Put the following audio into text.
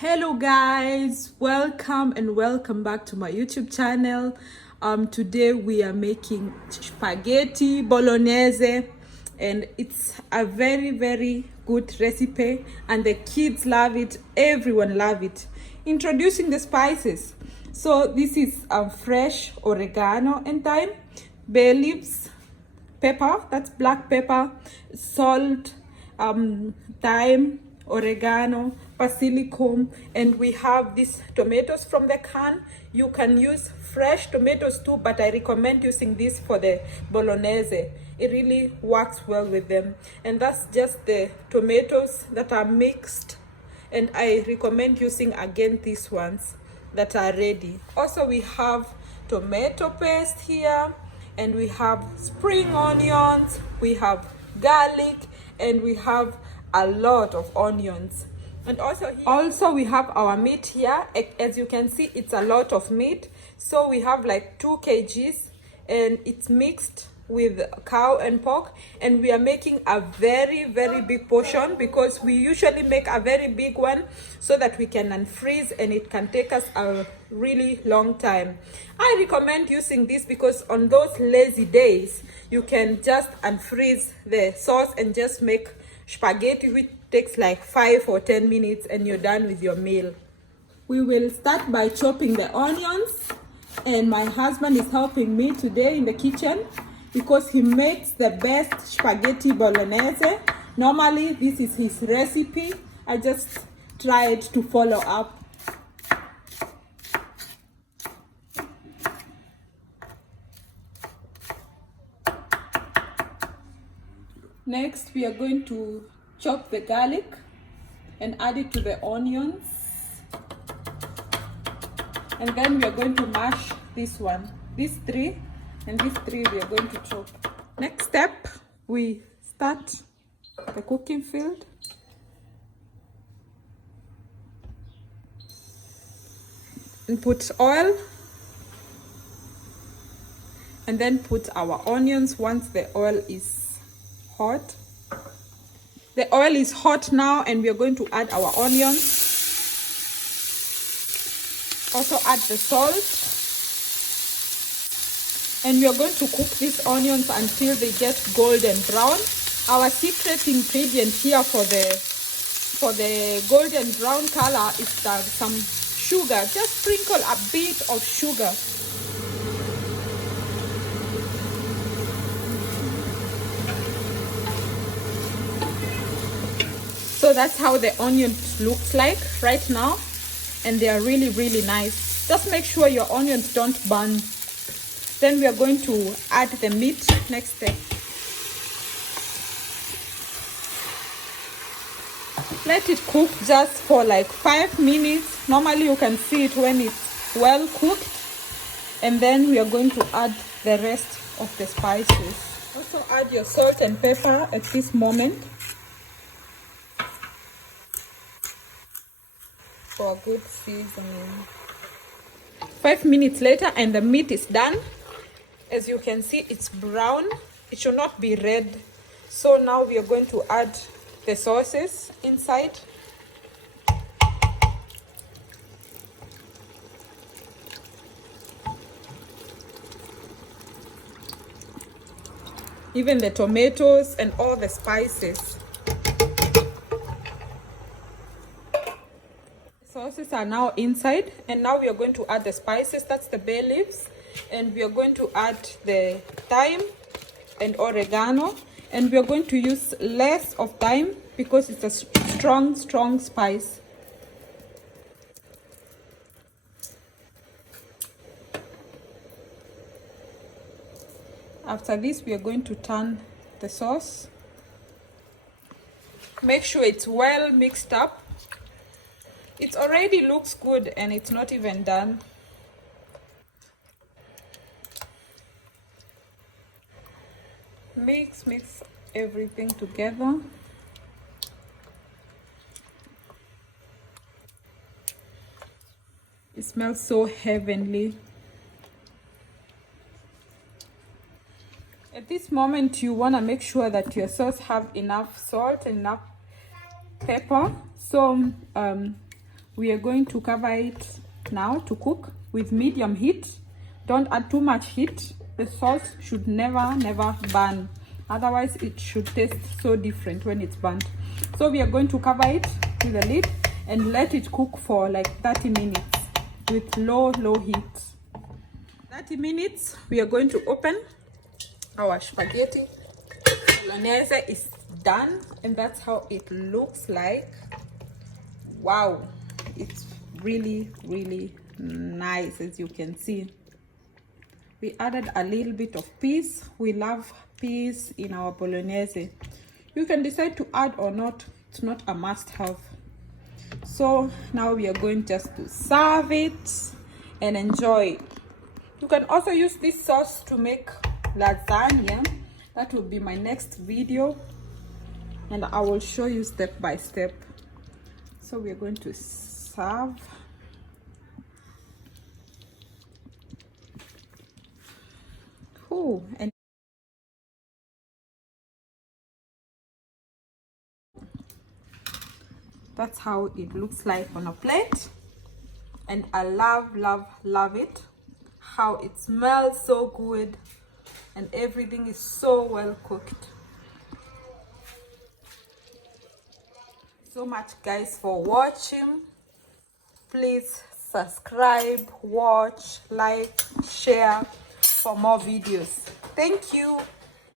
Hello guys, welcome and welcome back to my YouTube channel. Today we are making spaghetti bolognese, and it's a very good recipe and the kids love it, everyone love it. Introducing the spices. So this is fresh oregano and thyme, bay leaves, pepper, that's black pepper, salt, thyme, oregano, basilicum, and we have these tomatoes from the can. You can use fresh tomatoes too, but I recommend using this for the bolognese. It really works well with them. And that's just the tomatoes that are mixed, and I recommend using again these ones that are ready. Also, we have tomato paste here, and we have spring onions, we have garlic, and we have a lot of onions. And also we have our meat here. As you can see, it's a lot of meat, so we have like 2 kgs, and it's mixed with cow and pork, and we are making a very big portion because we usually make a very big one so that we can unfreeze and it can take us a really long time. I recommend using this because on those lazy days you can just unfreeze the sauce and just make spaghetti, which takes like 5 or 10 minutes, and you're done with your meal. We will start by chopping the onions, and my husband is helping me today in the kitchen because he makes the best spaghetti bolognese. Normally this is his recipe. I just tried to follow up. Next we are going to chop the garlic and add it to the onions, and then we are going to mash these 3, and these 3 we are going to chop. Next step, we start the cooking field. And put oil, and then put our onions once the oil is hot. The oil is hot now, and we are going to add our onions. Also add the salt, and we are going to cook these onions until they get golden brown. Our secret ingredient here for the golden brown color is some sugar. Just sprinkle a bit of sugar. So that's how the onions looks like right now, and they are really nice. Just make sure your onions don't burn. Then we are going to add the meat next step. Let it cook just for like 5 minutes. Normally you can see it when it's well cooked, and then we are going to add the rest of the spices. Also add your salt and pepper at this moment for a good seasoning. 5 minutes later, and the meat is done. As you can see, it's brown. It should not be red. So now we are going to add the sauces inside. Even the tomatoes and all the spices. Sauces are now inside, and now we are going to add the spices. That's the bay leaves, and we are going to add the thyme and oregano, and we are going to use less of thyme because it's a strong spice. After this, we are going to turn the sauce. Make sure it's well mixed up. It already looks good, and it's not even done. Mix everything together. It smells so heavenly. At this moment, you want to make sure that your sauce have enough salt and enough pepper. So We are going to cover it now to cook with medium heat. Don't add too much heat. The sauce should never burn, otherwise it should taste so different when it's burnt. So we are going to cover it with a lid and let it cook for like 30 minutes with low heat. 30 minutes, we are going to open. Our spaghetti bolognese is done, and that's how it looks like. Wow, it's really nice. As you can see, we added a little bit of peas. We love peas in our bolognese. You can decide to add or not. It's not a must-have. So now we are going just to serve it and enjoy. You can also use this sauce to make lasagna. That will be my next video, and I will show you step by step. So we are going to serve. Oh, and that's how it looks like on a plate. And I love it, how it smells so good, and everything is so well cooked. So much guys for watching. Please subscribe, watch, like, share for more videos. Thank you.